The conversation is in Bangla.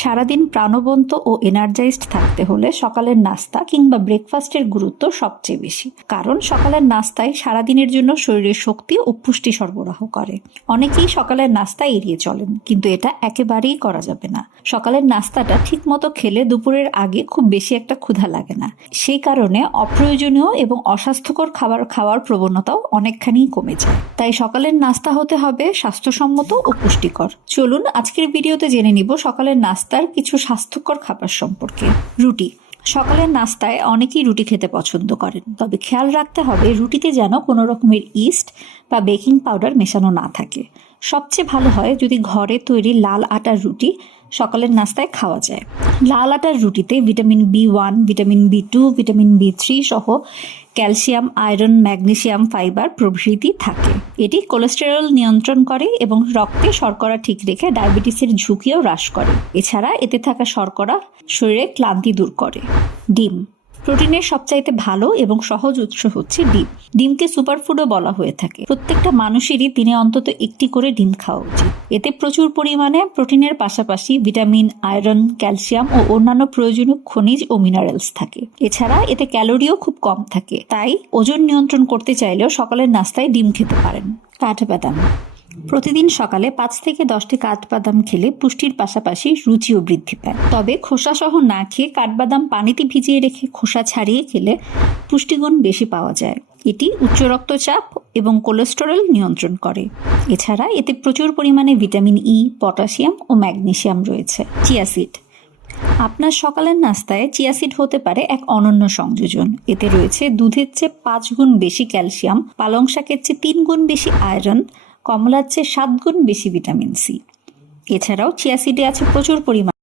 সারাদিন প্রাণবন্ত ও এনার্জাইজড থাকতে হলে সকালের নাস্তা কিংবা ব্রেকফাস্টের গুরুত্ব সবচেয়ে বেশি। কারণ সকালের নাস্তায় সারাদিনের জন্য শরীরের শক্তি ও পুষ্টি সরবরাহ করে। অনেকেই সকালের নাস্তা এড়িয়ে চলেন, কিন্তু এটা একেবারেই করা যাবে না। সকালের নাস্তাটা ঠিক মতো খেলে দুপুরের আগে খুব বেশি একটা ক্ষুধা লাগে না। সেই কারণে অপ্রয়োজনীয় এবং অস্বাস্থ্যকর খাবার খাওয়ার প্রবণতাও অনেকখানি কমে যায়। তাই সকালের নাস্তা হতে হবে স্বাস্থ্যসম্মত ও পুষ্টিকর। চলুন আজকের ভিডিওতে জেনে নিব সকালের নাস্তার কিছু স্বাস্থ্যকর খাবার সম্পর্কে। রুটি। সকালের নাস্তায় অনেকেই রুটি খেতে পছন্দ করেন, তবে খেয়াল রাখতে হবে রুটিতে যেন কোনো রকমের ইস্ট বা বেকিং পাউডার মেশানো না থাকে। সবচেয়ে ভালো হয় যদি ঘরে তৈরি লাল আটার রুটি সকালের নাস্তায় খাওয়া যায়। লাল আটার রুটিতে vitamin B1, vitamin B2, vitamin B3 সহ ক্যালসিয়াম, আয়রন, ম্যাগনেসিয়াম, ফাইবার প্রভৃতি থাকে। এটি কোলেস্টেরল নিয়ন্ত্রণ করে এবং রক্তে শর্করা ঠিক রেখে ডায়াবেটিসের ঝুঁকিও হ্রাস করে। এছাড়া এতে থাকা শর্করা শরীরে ক্লান্তি দূর করে। ডিম। প্রোটিনের সবচাইতে ভালো এবং সহজ উৎস হচ্ছে ডিম। ডিমকে সুপারফুডও বলা হয়ে থাকে। প্রত্যেকটা মানুষেরই দিনে অন্তত একটি করে ডিম খাওয়া উচিত। এতে প্রচুর পরিমাণে প্রোটিনের পাশাপাশি ভিটামিন, আয়রন, ক্যালসিয়াম ও অন্যান্য প্রয়োজনীয় খনিজ ও মিনারেলস থাকে। এছাড়া এতে ক্যালোরিও খুব কম থাকে। তাই ওজন নিয়ন্ত্রণ করতে চাইলেও সকালের নাস্তায় ডিম খেতে পারেন। কাঠবাদাম। প্রতিদিন সকালে 5 থেকে 10টি কাঠবাদাম খেলে পুষ্টির পাশাপাশি রুচিও বৃদ্ধি পায়। তবে খোসা সহ না খেয়ে কাঠবাদাম পানিতে ভিজিয়ে রেখে খোসা ছাড়িয়ে খেলে পুষ্টিগুণ বেশি পাওয়া যায়। এটি উচ্চ রক্তচাপ এবং কোলেস্টেরল নিয়ন্ত্রণ করে। এছাড়া এতে প্রচুর পরিমাণে ভিটামিন ই, পটাশিয়াম ও ম্যাগনেসিয়াম রয়েছে। Chia seed. আপনার সকালের নাস্তায় চিয়া সিড হতে পারে এক অনন্য সংযোজন। এতে রয়েছে দুধের চেয়ে 5 গুণ বেশি ক্যালসিয়াম, পালং শাকের চেয়ে 3 গুণ বেশি আয়রন, কমলার চেয়ে 7 গুণ বেশি ভিটামিন সি। এছাড়াও চিয়া সিডে আছে প্রচুর পরিমাণ